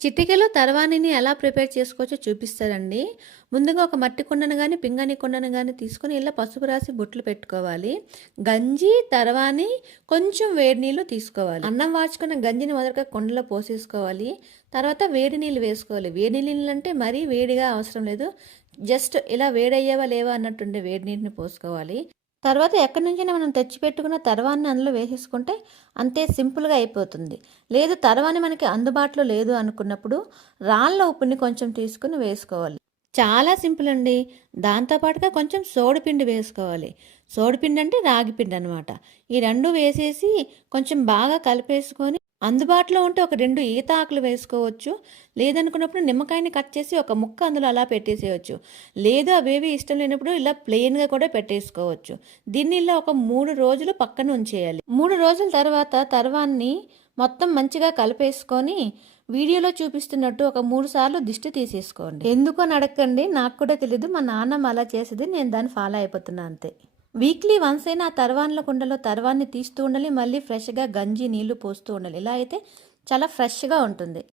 చిటికెలో తర్వానిని ఎలా ప్రిపేర్ చేసుకోవచ్చో చూపిస్తానండి. ముందుగా ఒక మట్టి కుండను గానీ, పింగాణీ కుండను గానీ తీసుకొని ఇలా పసుపు రాసి బొట్లు పెట్టుకోవాలి. గంజి, తర్వాని, కొంచెం వేడి నీళ్ళు తీసుకోవాలి. అన్నం వార్చుకున్న గంజిని మొదటగా కుండలో పోసేసుకోవాలి. తర్వాత వేడి నీళ్ళు వేసుకోవాలి. వేడి నీళ్ళు అంటే మరీ వేడిగా అవసరం లేదు. జస్ట్ ఇలా వేడయ్యావా లేవా అన్నట్టుండే వేడి నీటిని పోసుకోవాలి. తర్వాత ఎక్కడి నుంచైనా మనం తెచ్చిపెట్టుకున్న తర్వాన్ని అందులో వేసేసుకుంటే అంతే సింపుల్గా అయిపోతుంది. లేదు తర్వాని మనకి అందుబాటులో లేదు అనుకున్నప్పుడు రాళ్ళ ఉప్పుని కొంచెం తీసుకుని వేసుకోవాలి. చాలా సింపుల్ అండి. దాంతోపాటుగా కొంచెం సోడిపిండి వేసుకోవాలి. సోడిపిండి అంటే రాగిపిండి అనమాట. ఈ రెండు వేసేసి కొంచెం బాగా కలిపేసుకొని అందుబాటులో ఉంటే ఒక 2 ఈత ఆకులు వేసుకోవచ్చు. లేదనుకున్నప్పుడు నిమ్మకాయని కట్ చేసి ఒక ముక్క అందులో అలా పెట్టేసేయచ్చు. లేదు అవేవి ఇష్టం లేనప్పుడు ఇలా ప్లెయిన్గా కూడా పెట్టేసుకోవచ్చు. దీన్ని ఇలా ఒక 3 రోజులు పక్కన ఉంచేయాలి. 3 రోజుల తర్వాత తర్వాన్ని మొత్తం మంచిగా కలిపేసుకొని వీడియోలో చూపిస్తున్నట్టు ఒక 3 సార్లు దిష్టి తీసేసుకోండి. ఎందుకో అని అడగండి, నాకు కూడా తెలీదు. మా నాన్నమ్మ అలా చేసేది, నేను దాన్ని ఫాలో అయిపోతున్నా అంతే. వీక్లీ వన్స్ అయినా ఆ తర్వాన్ల కుండలో తర్వాన్ని తీస్తూ ఉండాలి. మళ్ళీ ఫ్రెష్గా గంజి నీళ్లు పోస్తూ ఉండాలి. ఇలా అయితే చాలా ఫ్రెష్గా ఉంటుంది.